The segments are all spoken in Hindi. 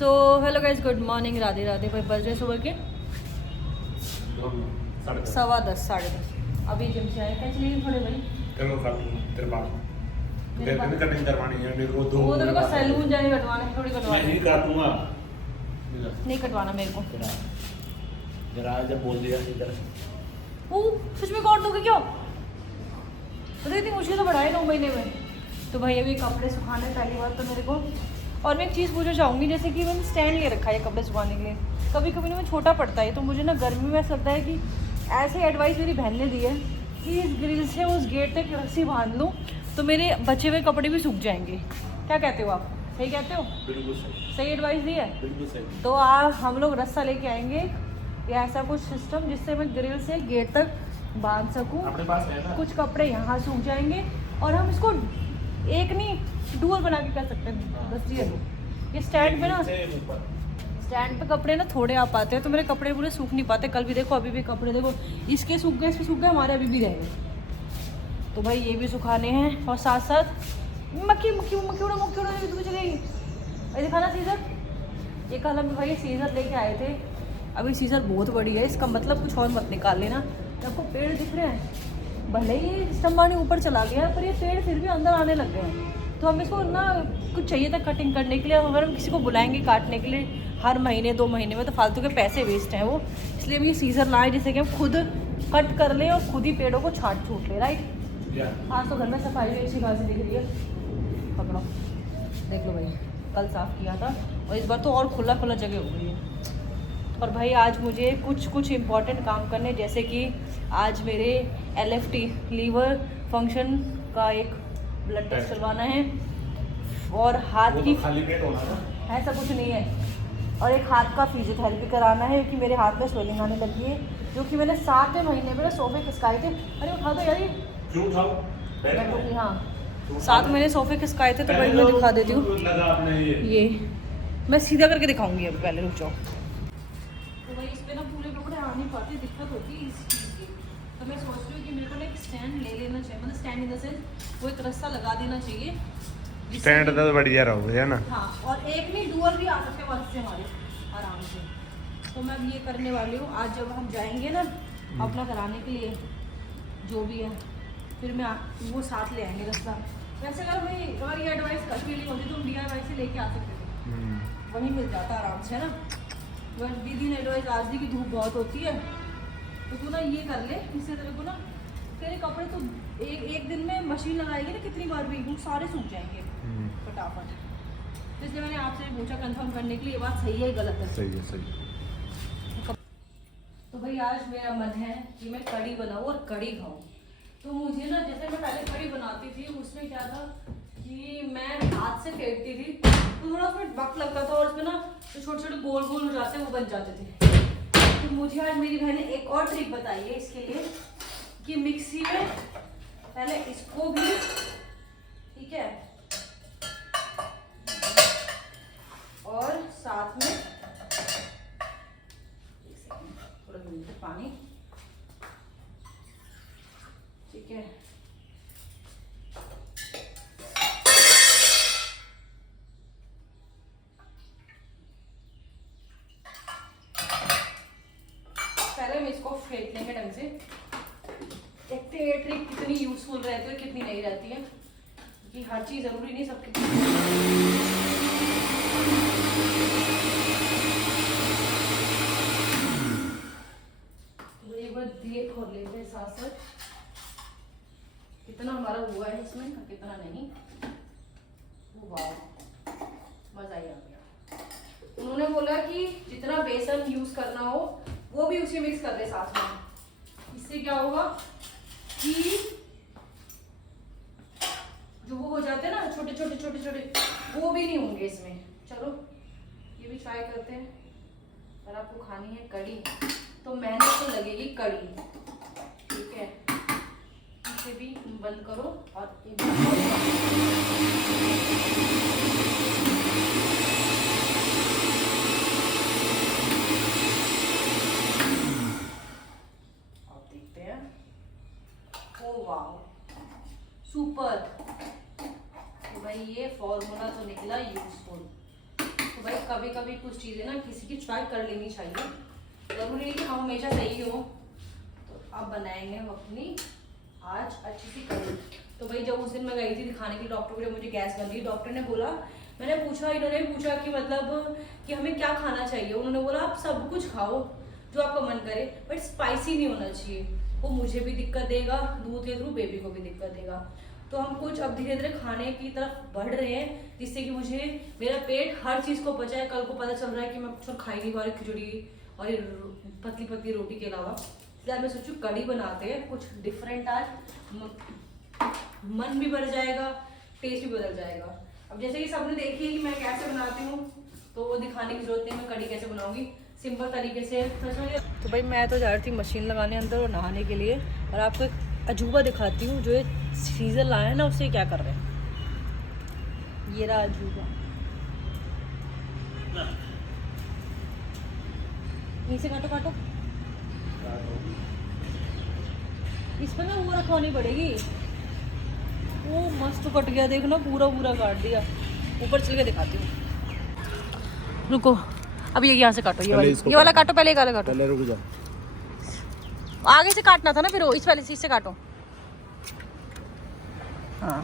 So hello guys, good morning, Radhe Radhe. भाई बज रहे सुबह के 10:15 10:30। अभी जिम से आए, क्या चलिए थोड़े भाई तेरे बाल मेरे बाल कटिंग करवानी है मेरे को। दो वो तो मेरे को सैलून जाने कटवाना, थोड़ी कटवाना नहीं काटूंगा। नहीं कटवाना मेरे को। जरा जब बोल दिया इधर वो कुछ में काट दोगे क्यों? पता इतनी मुश्किल तो बढ़ाए 9 महीने में। तो भाई अभी कपड़े सुखाने पहली बार तो मेरे को। और मैं एक चीज़ पूछना चाहूँगी, जैसे कि मैंने स्टैंड ले रखा है कपड़े सुखाने के लिए। कभी कभी ना मैं छोटा पड़ता है, तो मुझे ना गर्मी में ऐसा लगता है कि ऐसे एडवाइस मेरी बहन ने दी है कि इस ग्रिल से उस गेट तक रस्सी बांध लूँ तो मेरे बचे हुए कपड़े भी सूख जाएंगे। क्या कहते हो आप? सही कहते हो? बिल्कुल सही, सही एडवाइस दी है। बिल्कुल सही। तो हम लोग रस्सा लेके आएंगे या ऐसा कुछ सिस्टम जिससे मैं ग्रिल से गेट तक बांध सकूँ। अपने पास है ना? कुछ कपड़े यहाँ सूख जाएंगे और हम इसको एक नहीं डुअल बना के कर सकते हैं। बस ये स्टैंड पे ना, स्टैंड पे कपड़े ना थोड़े आ पाते हैं, तो मेरे कपड़े पूरे सूख नहीं पाते। कल भी देखो, अभी भी कपड़े देखो, इसके सूख गए, इसके सूख गए, हमारे अभी भी रह गए। तो भाई ये भी सुखाने हैं और साथ साथ मक्खी उड़ा चलेगी। अरे दिखाना सीजर, ये कल हम भाई सीजर लेके आए थे। अभी सीजर बहुत बड़ी है, इसका मतलब कुछ और मत निकाल लेना। आपको पेड़ दिख रहे हैं, भले ही स्तंभानी ऊपर चला गया पर ये पेड़ फिर भी अंदर आने लग गए हैं। तो हम इसको ना कुछ चाहिए था कटिंग करने के लिए। अगर हम किसी को बुलाएंगे काटने के लिए हर महीने 2 महीने में, तो फालतू के पैसे वेस्ट हैं वो। इसलिए हम ये सीजर लाए जिससे कि हम खुद कट कर लें और खुद ही पेड़ों को छाट छूट लें। राइट। आज तो घर में सफाई भी अच्छी खासी दिख रही है। पकड़ो, देख लो भाई, कल साफ़ किया था और इस बार तो और खुला जगह हो गई है। और भाई आज मुझे कुछ इम्पॉर्टेंट काम करने, जैसे कि आज मेरे LFT लीवर फंक्शन का एक ब्लड टेस्ट करवाना है और हाथ की खाली पेट होना ना, ऐसा कुछ नहीं है। और एक हाथ का फिजियोथेरेपी कराना है क्योंकि मेरे हाथ में स्वेलिंग आने लगी है, जो कि मैंने 7वें महीने में सोफे खिसकाए थे। अरे उठा दो यार, ये क्यों उठाओ? बैठोगी? हाँ, 7 महीने सोफे खिसकाए थे। तो भाई मैं दिखा देती हूँ, लगा आपने ये मैं सीधा करके दिखाऊंगी। अब पहले रुक जाओ। तो भाई इस पे ना पूरे कपड़े आ नहीं पाते, दिक्कत होती है इस चीज़ की। तो मैं सोच रही हूँ कि मेरे को ना एक स्टैंड ले लेना चाहिए, मतलब स्टैंड इन द सेंस वो एक रस्सा लगा देना चाहिए। स्टैंड तो बढ़िया रहोगे है ना? हाँ, और एक नहीं डुअल भी आ सकते हैं से हमारे आराम से। तो मैं अब ये करने वाली हूँ। आज जब हम जाएंगे ना अपना कराने के लिए जो भी है, फिर मैं वो साथ ले आएंगे रस्सा। वैसे अगर भाई अगर ये एडवाइस कल के लिए होती तो हम DIY से लेके आ सकते थे, वहीं मिल जाता आराम से, है ना। बस दीदी ने एडवाइस आज दी कि धूप बहुत होती है तो तू ना ये कर ले, इससे तेरे को ना तेरे कपड़े तो एक दिन में मशीन लगाएगी ना कितनी बार भी, वो सारे सूख जाएंगे फटाफट। तो इसलिए मैंने आपसे पूछा कंफर्म करने के लिए, ये बात सही है गलत है? सही है, सही। तो भाई आज मेरा मन है कि मैं कढ़ी बनाऊँ और कढ़ी खाऊँ। तो मुझे ना, जैसे मैं पहले कढ़ी बनाती थी उसमें क्या था कि मैं हाथ से फेंटती थी तो थोड़ा उसमें वक्त लगता था और उसमें ना जो छोटे छोटे गोल गोल हो जाते वो बन जाते थे। तो मुझे आज मेरी बहन ने एक और ट्रिक बताई है इसके लिए कि मिक्सी में पहले इसको भी, ठीक है, और साथ में थोड़ा पानी, ठीक है, पहले हम इसको फेंट लेंगे ढंग से। देखते हैं ये ट्रिक कितनी यूजफुल रहती है कितनी नहीं रहती है, कि हर चीज़ ज़रूरी नहीं सबके। तो एक बार दिए खोल लेते हैं साथ साथ, कितना हमारा हुआ है इसमें कितना नहीं। वाह, मज़ा ही आ गया। उन्होंने बोला कि जितना बेसन यूज़ करना हो वो भी उसे मिक्स कर दे साथ में। इससे क्या होगा कि जो वो हो जाते हैं ना छोटे छोटे वो भी नहीं होंगे इसमें। चलो ये भी ट्राई करते हैं। और आपको खानी है कढ़ी तो मेहनत तो लगेगी कढ़ी, ठीक है। इसे भी बंद करो और सुपर। तो भाई ये फॉर्मूला तो निकला यूजफुल। तो भाई कभी कभी कुछ चीज़ें ना किसी की ट्राई कर लेनी चाहिए, जरूरी नहीं कि हम हमेशा सही हो। तो अब बनाएंगे हम अपनी आज अच्छी सी कढ़ी। तो भाई जब उस दिन मैं गई थी दिखाने के लिए डॉक्टर को, जब मुझे गैस बन गई, डॉक्टर ने बोला, मैंने पूछा, इन्होंने पूछा कि मतलब कि हमें क्या खाना चाहिए। उन्होंने बोला आप सब कुछ खाओ जो आपका मन करे, बट स्पाइसी नहीं होना चाहिए, वो मुझे भी दिक्कत देगा, दूध के थ्रू बेबी को भी दिक्कत देगा। तो हम कुछ अब धीरे धीरे खाने की तरफ बढ़ रहे हैं, जिससे कि मुझे मेरा पेट हर चीज़ को पचा है। कल को पता चल रहा है कि मैं कुछ खा ही नहीं पा रही, खिचड़ी और ये पतली पतली रोटी के अलावा। इसलिए मैं सोचूं कढ़ी बनाते हैं कुछ डिफरेंट आज, मन भी बढ़ जाएगा, टेस्ट भी बदल जाएगा। अब जैसे कि सबने देखी है कि मैं कैसे बनाती हूँ, तो वो दिखाने की जरूरत नहीं, मैं कढ़ी कैसे बनाऊंगी सिंपल तरीके से। तो भाई मैं तो जा रही थी मशीन लगाने अंदर और नहाने के लिए, और आपको एक अजूबा दिखाती हूँ जो ये सीजर लाया है ना, उससे क्या कर रहे हैं। ये रहा अजूबा, नीचे काटो काटो, इस पर ना वो रखवानी पड़ेगी। वो मस्त कट गया, देखना पूरा पूरा काट दिया। ऊपर चल के दिखाती हूँ, रुको। अब ये यहाँ से काटो, ये वाला काटो, पहले ये वाला काटो, पहले रुक जाओ। आगे से काटना था ना, फिर इस वाले से काटो। हाँ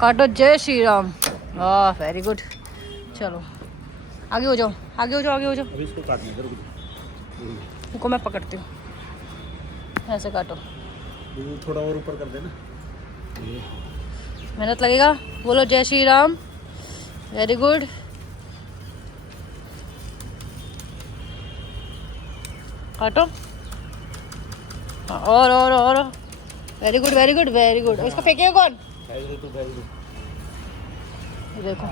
काटो, जय श्री राम। वाह वेरी गुड। चलो आगे हो जाओ, आगे हो जाओ, आगे हो जाओ। अभी इसको काटने दो, रुक जाओ। रुको मैं पकड़ती हूँ, ऐसे काटो। थोड़ा और ऊपर कर देना, मेहनत लगेगा। बोलो जय श्री राम। Very good. काटो, और very good very good very good. इसको फेंकेगा कौन? देखो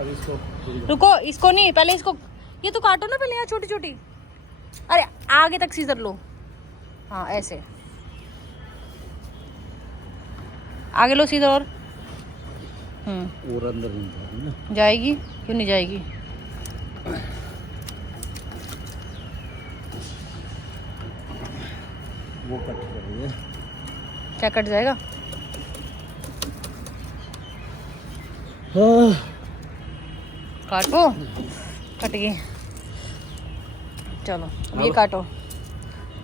अब इसको रुको, इसको नहीं, पहले इसको, ये तो काटो ना पहले यहाँ छोटी छोटी। अरे आगे तक सीजर लो, हाँ ऐसे आगे लो सीधर। और अंदर नहीं जाएगी, क्यों नहीं जाएगी? वो कट कर रही है। क्या कट जाएगा? काटो, कट गई। चलो अब ये काटो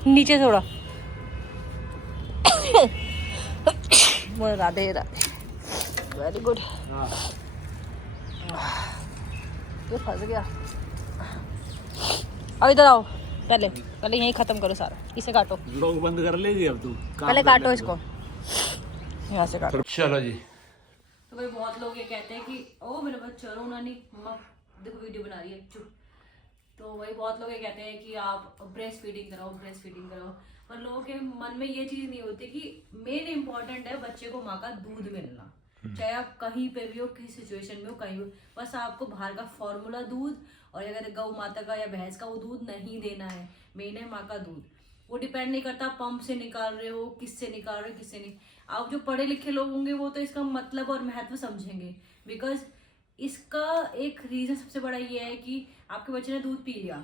नीचे थोड़ा। Radhe Radhe, very good. ये फंस गया। अब इधर आओ, पहले यही खत्म करो सारा, इसे काटो। लोग बंद कर लीजिए अब, तू पहले काटो इसको, यहाँ से काटो। चलो जी। तो भाई बहुत लोग ये कहते हैं कि ओ मेरे बच्चा रो नानी, मम्मा देखो वीडियो बना रही है, चुप। तो वही बहुत लोग ये कहते हैं कि आप ब्रेस्ट फीडिंग कराओ, ब्रेस्ट फीडिंग कराओ, पर लोगों के मन में ये चीज़ नहीं होती कि मेन इम्पॉर्टेंट है बच्चे को माँ का दूध मिलना। चाहे आप कहीं पे भी हो, किसी सिचुएशन में हो, कहीं भी, बस आपको बाहर का फॉर्मूला दूध, और अगर गौ माता का या भैंस का वो दूध नहीं देना है। मेन है माँ का दूध। वो डिपेंड नहीं करता पंप से निकाल रहे हो, किससे निकाल रहे हो, किससे नहीं। आप जो पढ़े लिखे लोग होंगे वो तो इसका मतलब और महत्व समझेंगे, बिकॉज इसका एक रीज़न सबसे बड़ा ये है कि आपके बच्चे ने दूध पी लिया,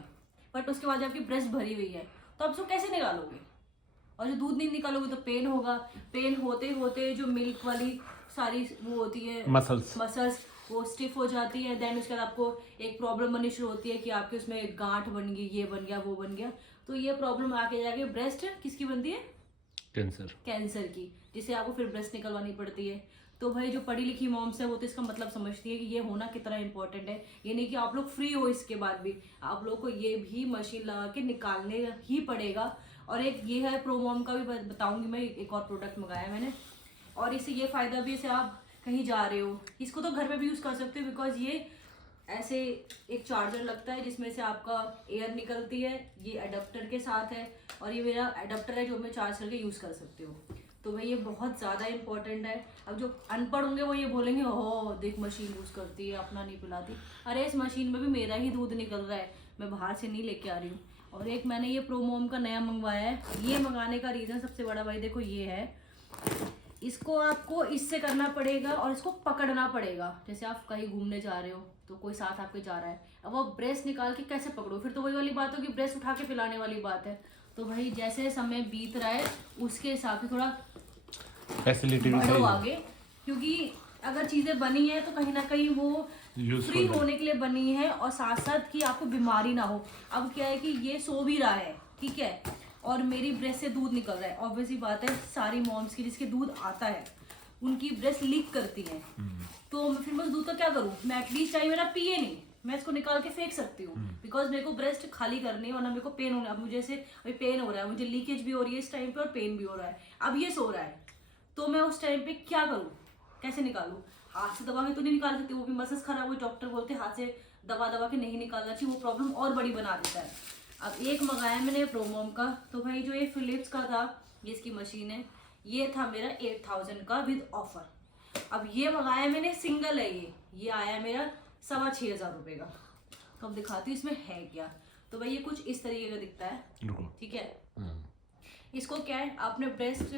बट उसके बाद आपकी ब्रेस्ट भरी हुई है, तो आप उसको कैसे निकालोगे? और जो दूध नहीं निकालोगे तो पेन होगा। पेन होते होते जो मिल्क वाली सारी वो होती है मसल्स वो स्टिफ हो जाती है। देन उसके बाद आपको एक प्रॉब्लम बननी शुरू होती है कि आपके उसमें गांठ बन गई, ये बन गया, वो बन गया। तो ये प्रॉब्लम आके जाके ब्रेस्ट किसकी बनती है? कैंसर की, जिसे आपको फिर ब्रेस्ट निकलवानी पड़ती है। तो भाई जो पढ़ी लिखी मॉम्स है वो तो इसका मतलब समझती है कि ये होना कितना इंपॉर्टेंट है। ये नहीं कि आप लोग फ्री हो, इसके बाद भी आप लोग को ये भी मशीन लगा के निकालने ही पड़ेगा। और एक ये है प्रोमोम का भी बताऊंगी मैं, एक और प्रोडक्ट मंगाया है मैंने, और इससे ये फायदा भी, जैसे आप कहीं जा रहे हो, इसको तो घर पे भी यूज़ कर सकते हो, बिकॉज ये ऐसे एक चार्जर लगता है जिसमें से आपका एयर निकलती है, ये अडेप्टर के साथ है, और ये मेरा अडेप्टर है जो मैं चार्ज करके यूज़ कर सकती हूँ। तो भाई ये बहुत ज़्यादा इंपॉर्टेंट है। अब जो अनपढ़ होंगे वो ये बोलेंगे हो देख मशीन यूज़ करती है, अपना नहीं पिलाती। अरे इस मशीन में भी मेरा ही दूध निकल रहा है, मैं बाहर से नहीं लेके आ रही हूँ। और एक मैंने ये प्रोमोम का नया मंगवाया है। ये मंगाने का रीज़न सबसे बड़ा भाई देखो ये है, इसको आपको इससे करना पड़ेगा और इसको पकड़ना पड़ेगा। जैसे आप कहीं घूमने जा रहे हो तो कोई साथ आपके जा रहा है, अब आप ब्रेस्ट निकाल के कैसे पकड़ो? फिर तो वही वाली बात हो कि ब्रेस्ट उठा के पिलाने वाली बात है। तो भाई जैसे समय बीत रहा है उसके हिसाब से थोड़ा फैसिलिटी भी बढ़ो आगे, क्योंकि अगर चीजें बनी है तो कहीं ना कहीं वो Useful फ्री है। होने के लिए बनी है, और साथ साथ कि आपको बीमारी ना हो। अब क्या है कि ये सो भी रहा है, ठीक है, और मेरी ब्रेस्ट से दूध निकल रहा है। ऑब्वियसली बात है, सारी मॉम्स की जिसके दूध आता है उनकी ब्रेस्ट लीक करती है। तो फिर मैं उस दूध का क्या करूँ? मैं एटलीस्ट चाहे मेरा पिए नहीं, मैं इसको निकाल के फेंक सकती हूँ, बिकॉज मेरे को ब्रेस्ट खाली करनी है, वरना मेरे को पेन होना है। अब मुझे ऐसे अभी पेन हो रहा है, मुझे लीकेज भी हो रही है इस टाइम पे और पेन भी हो रहा है। अब ये सो रहा है, तो मैं उस टाइम पे क्या करूँ? कैसे निकालूं? हाथ से दबा के तो नहीं निकाल सकती, वो भी मसल्स खराब हुई। डॉक्टर बोलते हैं हाथ से दबा दबा के नहीं निकालना चाहिए, वो प्रॉब्लम और बड़ी बना देता है। अब एक मंगाया मैंने प्रोमोम का, तो भाई जो ये फिलिप्स का था, ये इसकी मशीन है, ये था मेरा 8000 का विद ऑफर। अब ये मंगाया मैंने सिंगल है, ये आया मेरा 6500 रुपये का। तो अब दिखाती हूँ इसमें है क्या। तो भाई ये कुछ इस तरीके का दिखता है, ठीक है। इसको क्या है, आपने ब्रेस्ट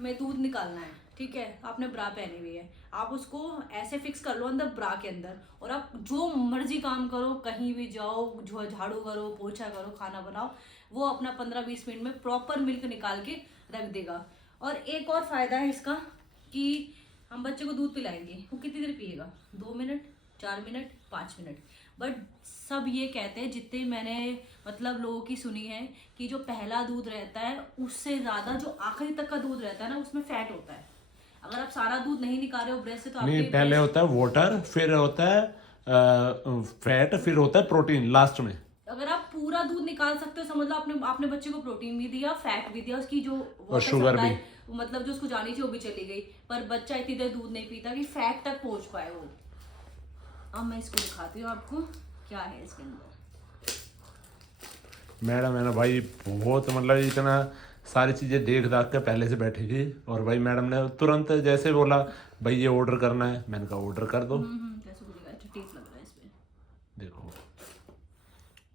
में दूध निकालना है, ठीक है, आपने ब्रा पहनी हुई है, आप उसको ऐसे फिक्स कर लो अंदर ब्रा के अंदर, और आप जो मर्जी काम करो, कहीं भी जाओ, झाड़ू करो, पोछा करो, खाना बनाओ, वो अपना 15-20 मिनट में प्रॉपर मिल्क निकाल के रख देगा। और एक और फायदा है इसका कि हम बच्चे को दूध पिलाएंगे, वो कितनी देर पिएगा? 2 मिनट, 4 मिनट, 5 मिनट। बट सब ये कहते हैं, जितने मैंने मतलब लोगों की सुनी है, कि जो पहला दूध रहता है उससे ज्यादा जो आखिरी तक का दूध रहता है ना, उसमें फैट होता है। अगर आप सारा दूध नहीं निकाल रहे हो ब्रेस्ट से, तो नहीं, आपके पहले होता है वाटर, फिर होता है फैट, फिर होता है प्रोटीन लास्ट में। अगर आप पूरा दूध निकाल सकते हो, समझ लो आपने बच्चे को प्रोटीन भी दिया, फैट भी दिया, उसकी जो और शुगर भी, मतलब जो उसको जानी चाहिए वो भी चली गई, पर बच्चा इतनी देर दूध नहीं पीता कि फैट तक पहुंच पाए वो। अब मैं इसको दिखाती हूँ आपको क्या है इसके अंदर। मैडम है ना भाई, बहुत मतलब इतना सारी चीज़ें देख दाख के पहले से बैठी थी, और भाई मैडम ने तुरंत जैसे बोला भाई ये ऑर्डर करना है, मैंने कहा ऑर्डर कर दो। कैसे खुलेगा? अच्छा टेस्ट लग रहा है इसमें, देखो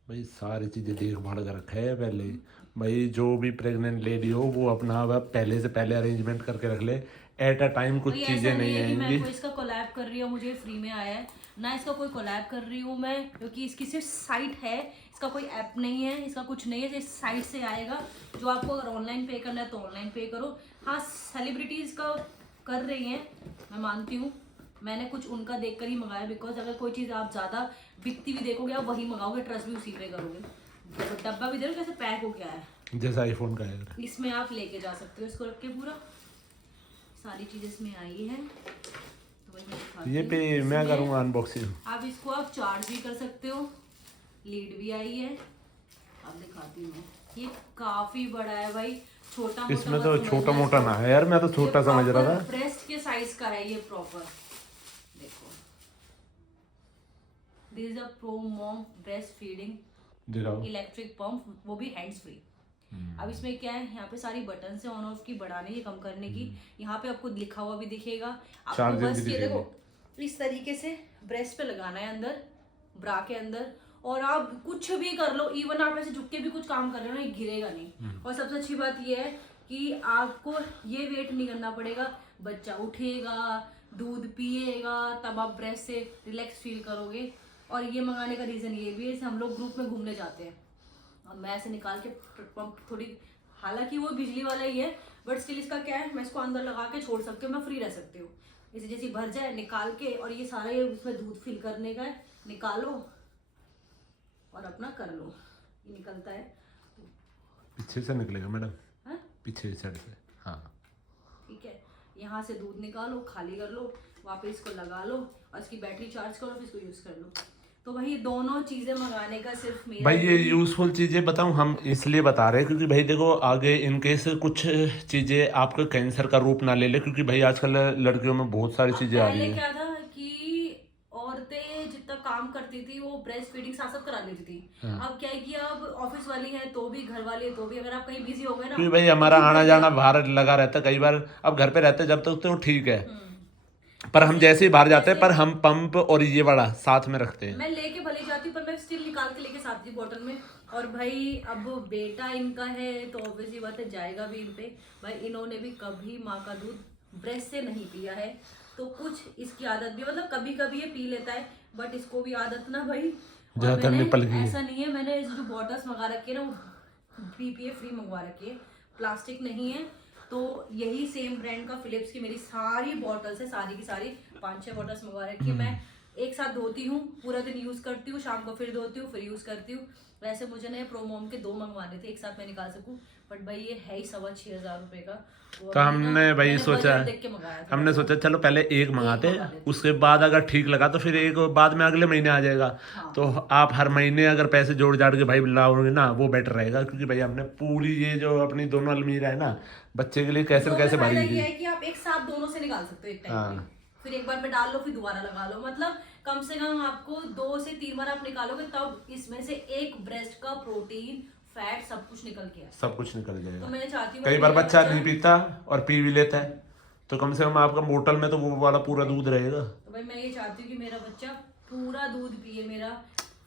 भाई सारी चीज़ें देख भाड़ कर रखा है पहले ही। भाई जो भी प्रेग्नेंट लेडी हो वो अपना पहले से पहले अरेंजमेंट करके रख ले, एट अ टाइम कुछ भाई चीज़ें ऐसा नहीं है कि मैं आएंगी। कोई इसका कोलैब कर रही हूँ, मुझे फ्री में आया है ना, इसका कोई कोलैब कर रही हूँ मैं, क्योंकि इसकी सिर्फ साइट है, इसका कोई ऐप नहीं है, इसका कुछ नहीं है, इस साइट से आएगा। जो आपको अगर ऑनलाइन पे करना है तो ऑनलाइन पे करो। हाँ, सेलिब्रिटीज का कर रही हैं, मैं मानती हूँ, मैंने कुछ उनका देख कर ही मंगाया, बिकॉज अगर कोई चीज़ आप ज़्यादा बिकती भी देखोगे, आप वही मंगाओगे, ट्रस्ट भी उसी पे करोगे। तो डब्बा भी देखो कैसे पैक हो गया है, जैसा आईफोन का है, इसमें आप लेके जा सकते हो इसको रख के, पूरा सारी चीज़ इसमें आई है। तो वही मैं दिखाती ये हूँ। पे मैं इसमें करूँगा अनबॉक्सिंग। आप इसको आप चार्ज भी कर सकते हो, लीड भी आई है, अब दिखाती हूँ। ये काफी बड़ा है भाई, छोटा मोटा इसमें मत तो समझना छोटा मोटा इसको। ना है यार, मैं तो छोटा ये समझ रहा था। proper ब्रेस्ट के साइज का है ये प्रॉपर। देखो, this is a pro mom breast feeding दिखाओ। इलेक्ट्रिक पंप, वो भी हैंड्स फ्री। अब इसमें क्या है, यहाँ पे सारी बटन है ऑन ऑफ की, बढ़ाने की, कम करने की। यहाँ पे आपको लिखा हुआ भी दिखेगा, आपको चार्जिंग बस भी ये दिखेगी। देखो इस तरीके से ब्रेस्ट पे लगाना है अंदर, ब्रा के अंदर, और आप कुछ भी कर लो, इवन आप ऐसे झुक के भी कुछ काम कर रहे हो ना, ये गिरेगा नहीं। और सबसे अच्छी बात ये है कि आपको ये वेट नहीं करना पड़ेगा, बच्चा उठेगा, दूध पिएगा, तब आप ब्रेस्ट से रिलैक्स फील करोगे। और ये मंगाने का रीजन ये भी है, हम लोग ग्रुप में घूमने जाते हैं, और मैं ऐसे निकाल के पंप थोड़ी, हालांकि वो बिजली वाला ही है, बट स्टिल इसका क्या है, मैं इसको अंदर लगा के छोड़ सकती हूँ, मैं फ्री रह सकती हूँ। इसे जैसे भर जाए निकाल के, और ये सारा ये उसमें दूध फिल करने का है, निकालो और अपना कर लो, ये निकलता है। पीछे से निकलेगा मैडम, हाँ पीछे साइड से। हाँ ठीक है, यहाँ से दूध निकालो, खाली कर लो, वापस इसको लगा लो, और इसकी बैटरी चार्ज करो, फिर इसको यूज कर लो। तो भाई दोनों चीजें मंगाने का सिर्फ मेरा भाई ये यूज़फुल चीज़ें बताऊं, हम इसलिए बता रहे हैं क्योंकि भाई देखो आगे इनकेस कुछ चीज़ें आपका कैंसर का रूप ना ले ले, क्योंकि भाई आजकल लड़कियों में बहुत सारी चीज़ें आ रही पहले है। क्या था कि औरतें जितना काम करती थी वो ब्रेस्ट फीडिंग साथ साथ करा लेती थी। अब क्या है कि अब ऑफिस वाली है तो भी, घर वाली है तो भी, अगर आप कहीं बिजी हो गए ना, क्योंकि भाई हमारा आना जाना बाहर लगा रहता है, कई बार अब घर पे रहते जब तक तो ठीक है, पर हम जैसे ही बाहर जाते हैं पर हम पंप और ये वाला साथ में रखते हैं। मैं लेके भले जाती हूँ, पर मैं स्टिल निकाल के लेके साथ थी बॉटल में। और भाई अब बेटा इनका है तो ऑब्वियसली बात है जाएगा भी इन पे। भाई इन्होंने भी कभी माँ का दूध ब्रेस्ट से नहीं पिया है, तो कुछ इसकी आदत भी, मतलब कभी कभी ये पी लेता है, बट इसको भी आदत ना भाई। और ज्यादातर मैंने निपल गई है। ऐसा नहीं है, मैंने जो बॉटल्स मंगा रखी है ना, वो BPA फ्री मंगवा रखी है, प्लास्टिक नहीं है। तो यही सेम ब्रांड का फिलिप्स की मेरी सारी बॉटल्स है, सारी की सारी 5-6 बॉटल्स मंगवा रखी है। मैं एक साथ धोती हूँ, पूरा दिन यूज करती हूँ, शाम को फिर धोती हूँ, फिर यूज करती हूँ। वैसे मुझे ना प्रोमोम के 2 मंगवाने थे, एक साथ मैं निकाल सकूँ, बट भाई ये है ही 6,500 रुपए का। तो हमने भाई सोचा, हमने सोचा चलो पहले एक मंगाते हैं, उसके बाद अगर ठीक लगा तो फिर एक बाद में अगले महीने आ जाएगा। तो आप हर महीने अगर पैसे जोड़ जाड़ के भाई लाओगे ना, वो बेटर रहेगा, क्योंकि भाई हमने पूरी ये जो अपनी दोनों अलमीरा है ना बच्चे के लिए कैसे कैसे भरी थी। है कि आप एक साथ दोनों से निकाल सकते हो एक टाइम में, फिर एक बार में डाल लो, फिर दोबारा लगा लो, मतलब कम से कम आपको 2 से 3 बार आप निकालोगे तब इसमें से एक ब्रेस्ट का प्रोटीन, फैट सब कुछ निकल के सब कुछ निकल जाएगा। तो मैं चाहती हूँ कई बार बच्चा नहीं पीता और पी भी लेता है, तो कम से कम आपका बोतल में तो वो वाला पूरा दूध रहेगा। तो भाई मैं ये चाहती हूँ कि मेरा बच्चा पूरा दूध पिए, मेरा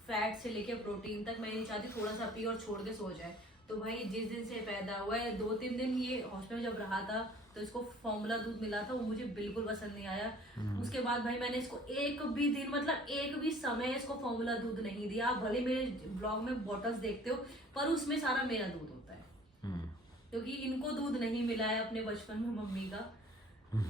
फैट से लेके प्रोटीन तक। मैं नहीं चाहती थोड़ा सा पिए और छोड़ के सो जाए। तो भाई जिस दिन से पैदा हुआ है 2-3 दिन ये हॉस्पिटल जब रहा था तो इसको फॉर्मूला दूध मिला था, वो मुझे बिल्कुल पसंद नहीं आया। उसके बाद भाई मैंने इसको एक भी दिन, मतलब एक भी समय इसको फॉर्मूला दूध नहीं दिया। आप भले मेरे ब्लॉग में बॉटल्स देखते हो, पर उसमें सारा मेरा दूध होता है, क्योंकि इनको दूध नहीं मिला है अपने बचपन में मम्मी का,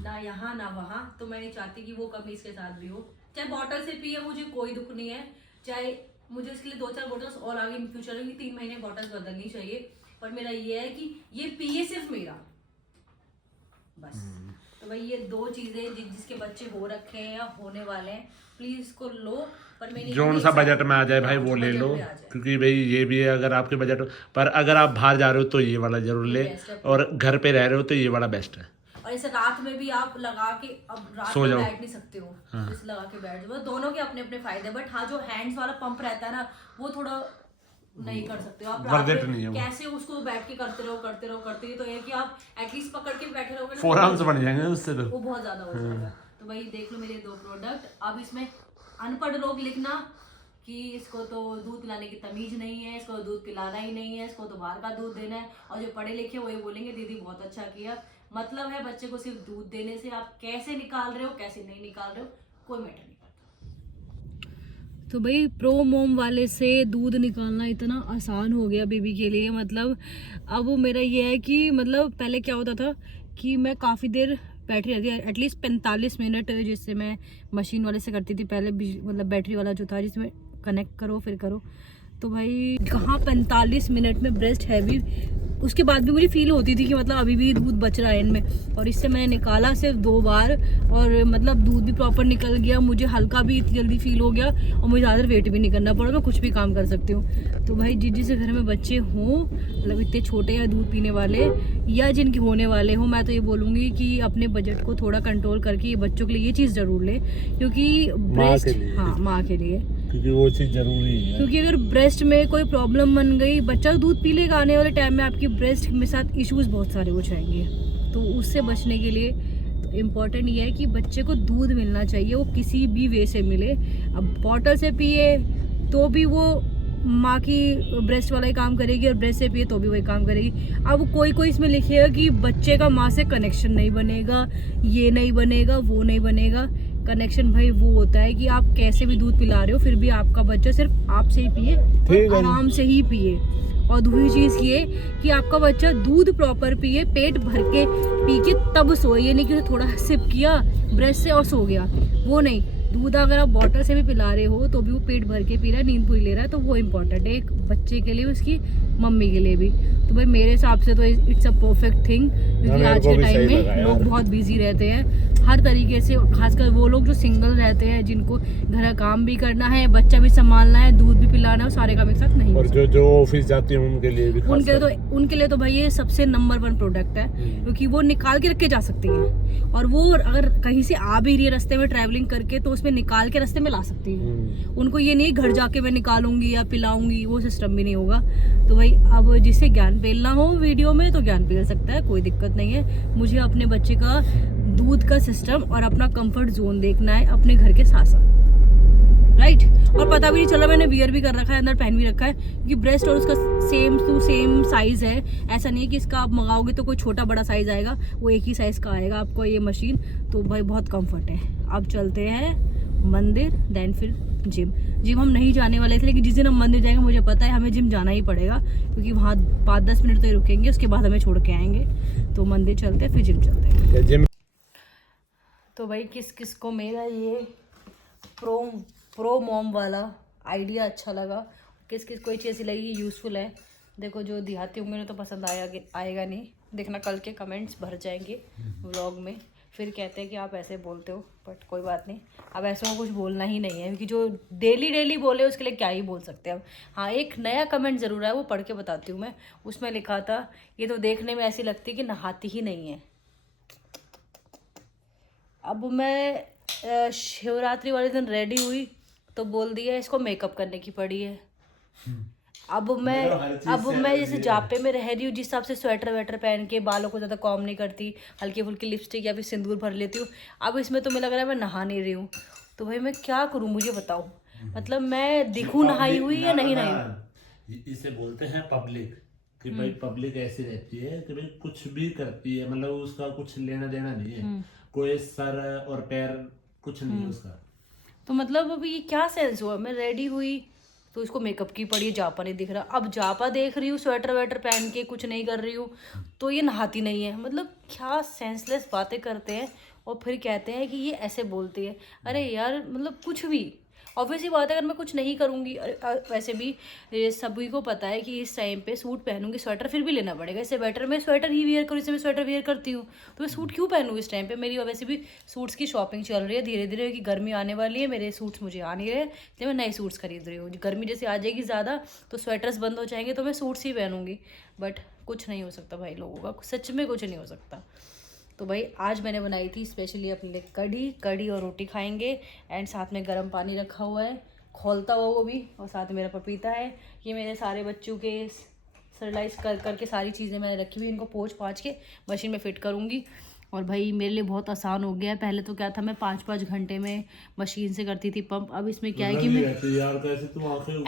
ना यहाँ ना वहाँ। तो मैं नहीं चाहती कि वो कमी इसके साथ भी हो। चाहे बॉटल से पिए, मुझे कोई दुख नहीं है, चाहे मुझे इसके लिए 2-4 बॉटल्स और आगे इन फ्यूचर में 3 महीने बॉटल्स बदलनी चाहिए, पर मेरा ये है कि ये पिए सिर्फ मेरा, बस। तो भाई ये 2 चीजें जिसके बच्चे हो रखे हैं या होने वाले हैं, प्लीज इसको लो। पर मैं जोन सा बजट में आ जाए भाई वो ले लो, क्योंकि भाई ये भी है अगर आपके बजट पर, अगर आप बाहर जा रहे हो तो ये वाला जरूर ले, और घर पे रह रहे हो तो ये वाला बेस्ट है। और इसे रात में भी आप लगा के, अब रात में बैठ नहीं सकते हो, इसे लगा के बैठ जाओ। दोनों के अपने अपने फायदे, बट हाँ जो हैंड्स वाला पंप रहता है ना, वो थोड़ा नहीं कर सकते हो आप रात में, कैसे उसको बैठ के करते रहो करते रहो। तो ये कि आप एटलीस्ट पकड़ के बैठे रहोगे, फोरआर्म्स बन जाएंगे उससे, तो वो बहुत ज्यादा हो जाएगा। तो भाई देख लो मेरे 2 प्रोडक्ट। अब इसमें अनपढ़ लोग लिखना कि इसको तो दूध पिलाने की तमीज नहीं है, इसको दूध पिलाना ही नहीं है, इसको तो बाहर का दूध देना है। और जो पढ़े लिखे वो ये बोलेंगे दीदी बहुत अच्छा किया। मतलब है बच्चे को सिर्फ दूध देने से, आप कैसे निकाल रहे हो कैसे नहीं निकाल रहे हो कोई मैटर नहीं करता। तो भाई प्रो मोम वाले से दूध निकालना इतना आसान हो गया बेबी के लिए। मतलब अब मेरा ये है कि मतलब पहले क्या होता था कि मैं काफ़ी देर बैटरी रहती है, एटलीस्ट 45 मिनट, जिससे मैं मशीन वाले से करती थी पहले, मतलब बैटरी वाला जो था जिसमें कनेक्ट करो फिर करो। तो भाई कहाँ 45 मिनट में ब्रेस्ट हैवी, उसके बाद भी मुझे फील होती थी कि मतलब अभी भी दूध बच रहा है इनमें। और इससे मैंने निकाला सिर्फ 2 बार और मतलब दूध भी प्रॉपर निकल गया, मुझे हल्का भी जल्दी फील हो गया और मुझे ज़्यादा वेट भी नहीं करना पड़ा, मैं कुछ भी काम कर सकती हूँ। तो भाई जिस घर में बच्चे हों, मतलब इतने छोटे या दूध पीने वाले या जिनके होने वाले हों, मैं तो ये बोलूँगी कि अपने बजट को थोड़ा कंट्रोल करके ये बच्चों के लिए ये चीज़ ज़रूर लें, क्योंकि ब्रेस्ट, हाँ माँ के लिए, क्योंकि वो चीज़ जरूरी है। क्योंकि अगर ब्रेस्ट में कोई प्रॉब्लम बन गई, बच्चा दूध पी लेगा, आने वाले टाइम में आपकी ब्रेस्ट में साथ इश्यूज बहुत सारे हो जाएंगे। तो उससे बचने के लिए तो इम्पॉर्टेंट ये है कि बच्चे को दूध मिलना चाहिए, वो किसी भी वे से मिले। अब बॉटल से पिए तो भी वो माँ की ब्रेस्ट वाला ही काम करेगी, और ब्रेस्ट से पिए तो भी वही काम करेगी। अब कोई इसमें लिखेगा कि बच्चे का माँ से कनेक्शन नहीं बनेगा, ये नहीं बनेगा, वो नहीं बनेगा। कनेक्शन भाई वो होता है कि आप कैसे भी दूध पिला रहे हो, फिर भी आपका बच्चा सिर्फ आपसे ही पिए और आराम से ही पिए। और दूसरी चीज़ ये कि आपका बच्चा दूध प्रॉपर पिए, पेट भर के पी के तब सोए, ये नहीं कि थोड़ा सिप किया ब्रेस्ट से और सो गया, वो नहीं। दूध अगर आप बॉटल से भी पिला रहे हो तो भी वो पेट भर के पी रहा है, नींद पूरी ले रहा है, तो वो इम्पोर्टेंट है एक बच्चे के लिए, उसकी मम्मी के लिए भी। तो भाई मेरे हिसाब से तो इट्स अ परफेक्ट थिंग, क्योंकि आज के टाइम में लोग बहुत बिजी रहते हैं हर तरीके से, खासकर वो लोग जो सिंगल रहते हैं, जिनको घर का काम भी करना है, बच्चा भी संभालना है, दूध भी पिलाना है, और सारे काम एक साथ नहीं। और जो ऑफिस जाते हैं उनके लिए भी, उनके लिए तो भाई ये सबसे नंबर 1 प्रोडक्ट है, क्योंकि वो निकाल के रख के जा सकती हैं। और वो अगर कहीं से आ भी रही है रास्ते में ट्रैवलिंग करके, तो उसमें निकाल के रास्ते में ला सकती है। उनको ये नहीं घर जाके मैं निकालूंगी या पिलाऊंगी, वो सिस्टम भी नहीं होगा। तो भाई अब जिससे ज्ञान पेलना हो वीडियो में तो ज्ञान पेल सकता है, कोई दिक्कत नहीं है। मुझे अपने बच्चे का दूध का सिस्टम और अपना कंफर्ट जोन देखना है अपने घर के साथ साथ, राइट। और पता भी नहीं चला, मैंने वियर भी कर रखा है, अंदर पहन भी रखा है, क्योंकि ब्रेस्ट और उसका सेम टू सेम साइज है। ऐसा नहीं है कि इसका आप मंगाओगे तो कोई छोटा बड़ा साइज आएगा, वो एक ही साइज का आएगा आपको ये मशीन। तो भाई बहुत कंफर्ट है। अब चलते हैं मंदिर देन फिर जिम। जिम हम नहीं जाने वाले थे, लेकिन जिस दिन हम मंदिर जाएंगे मुझे पता है हमें जिम जाना ही पड़ेगा, क्योंकि वहाँ 5-10 मिनट तो ही रुकेंगे, उसके बाद हमें छोड़ के आएंगे। तो मंदिर चलते हैं फिर जिम चलते हैं। जिम तो भाई किस किस को मेरा ये प्रो मॉम वाला आइडिया अच्छा लगा, किस किस कोई चीज़ ऐसी लगी यूज़फुल है। देखो जो देहाती होंगे तो पसंद आएगा नहीं, देखना कल के कमेंट्स भर जाएंगे व्लॉग में, फिर कहते हैं कि आप ऐसे बोलते हो। बट कोई बात नहीं, अब ऐसे को कुछ बोलना ही नहीं है, क्योंकि जो डेली बोले उसके लिए क्या ही बोल सकते हैं अब। हाँ, एक नया कमेंट ज़रूर है, वो पढ़ के बताती हूँ मैं। उसमें लिखा था, ये तो देखने में ऐसी लगती है कि नहाती ही नहीं है। अब मैं शिवरात्रि वाले दिन रेडी हुई तो बोल दिया इसको मेकअप करने की पड़ी है। अब मैं जैसे जापे में रह रही हूँ, जिस हिसाब से स्वेटर वेटर पहन के बालों को ज़्यादा कॉम नहीं करती, हल्की फुल्की लिपस्टिक या फिर सिंदूर भर लेती हूँ। अब इसमें तो मुझे लग रहा है मैं नहा नहीं रही हूँ, तो भाई मैं क्या करूँ मुझे बताओ। मतलब मैं दिखूँ नहाई हुई या नहीं नहाई। इसे बोलते हैं पब्लिक, कि भाई पब्लिक ऐसी रहती है कि भाई कुछ भी करती है, मतलब उसका कुछ लेना देना नहीं है, कोई सर और पैर कुछ नहीं है उसका। तो मतलब अभी ये क्या सेंस हुआ, मैं रेडी हुई तो इसको मेकअप की पड़ी, जापा नहीं दिख रहा। अब जापा देख रही हूँ स्वेटर वेटर पहन के, कुछ नहीं कर रही हूँ, तो ये नहाती नहीं है। मतलब क्या सेंसलेस बातें करते हैं, और फिर कहते हैं कि ये ऐसे बोलती है। अरे यार, मतलब कुछ भी ऑब्वियस ही बात है, अगर मैं कुछ नहीं करूँगी। वैसे भी ये सभी को पता है कि इस टाइम पे सूट पहनूंगी, स्वेटर फिर भी लेना पड़ेगा। इससे बेटर मैं स्वेटर ही वेयर करूँ, इससे मैं स्वेटर वेयर करती हूँ, तो मैं सूट क्यों पहनूँ इस टाइम पे। मेरी वैसे भी सूट्स की शॉपिंग चल रही है धीरे धीरे, क्योंकि गर्मी आने वाली है, मेरे सूट्स मुझे आ नहीं रहे, इसलिए मैं नए सूट्स खरीद रही हूँ। गर्मी जैसे आ जाएगी ज़्यादा तो स्वेटर्स बंद हो जाएंगे, तो मैं सूट्स ही पहनूंगी। बट कुछ नहीं हो सकता भाई, लोगों का सच में कुछ नहीं हो सकता। तो भाई आज मैंने बनाई थी स्पेशली अपने लिए कढ़ी और रोटी खाएंगे, एंड साथ में गर्म पानी रखा हुआ है, खोलता हुआ वो भी, और साथ में मेरा पपीता है। ये मेरे सारे बच्चों के स्टरलाइज करके सारी चीज़ें मैंने रखी हुई, इनको पोंछ पाँच के मशीन में फिट करूँगी। और भाई मेरे लिए बहुत आसान हो गया है। पहले तो क्या था, मैं 5-5 घंटे में मशीन से करती थी पंप। अब इसमें क्या है कि मैं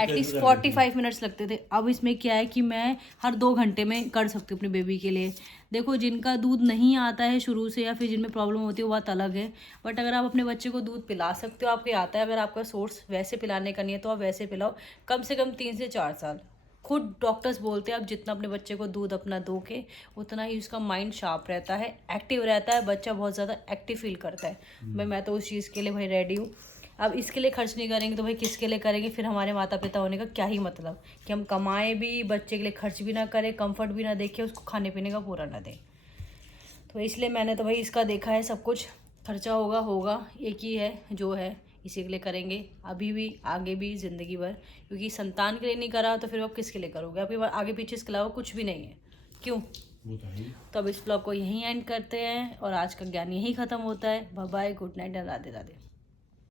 एटलीस्ट 45 मिनट्स लगते थे। अब इसमें क्या है कि मैं हर 2 घंटे में कर सकती हूँ अपने बेबी के लिए। देखो, जिनका दूध नहीं आता है शुरू से, या फिर जिनमें प्रॉब्लम होती है, वो बात अलग है। बट अगर आप अपने बच्चे को दूध पिला सकते हो, आपके आता है, अगर आपका सोर्स वैसे पिलाने का नहीं है तो आप वैसे पिलाओ, कम से कम 3 से 4 साल। खुद डॉक्टर्स बोलते हैं आप जितना अपने बच्चे को दूध अपना दोगे, उतना ही उसका माइंड शार्प रहता है, एक्टिव रहता है, बच्चा बहुत ज़्यादा एक्टिव फील करता है। भाई मैं तो उस चीज़ के लिए भाई रेडी हूँ। अब इसके लिए खर्च नहीं करेंगे तो भाई किसके लिए करेंगे। फिर हमारे माता पिता होने का क्या ही मतलब, कि हम कमाएं भी, बच्चे के लिए खर्च भी ना करें, कंफर्ट भी ना देखें, उसको खाने पीने का पूरा ना दें। तो इसलिए मैंने तो भाई इसका देखा है सब कुछ। खर्चा होगा, एक ही है जो है, इसी के लिए करेंगे अभी भी, आगे भी, ज़िंदगी भर। क्योंकि संतान के लिए नहीं करा तो फिर आप किसके लिए करोगे, आपके आगे पीछे इसके अलावा कुछ भी नहीं है, क्यों। तो अब इस ब्लॉग को यहीं एंड करते हैं, और आज का ज्ञान यहीं ख़त्म होता है। Bye bye, good night, Radhe Radhe.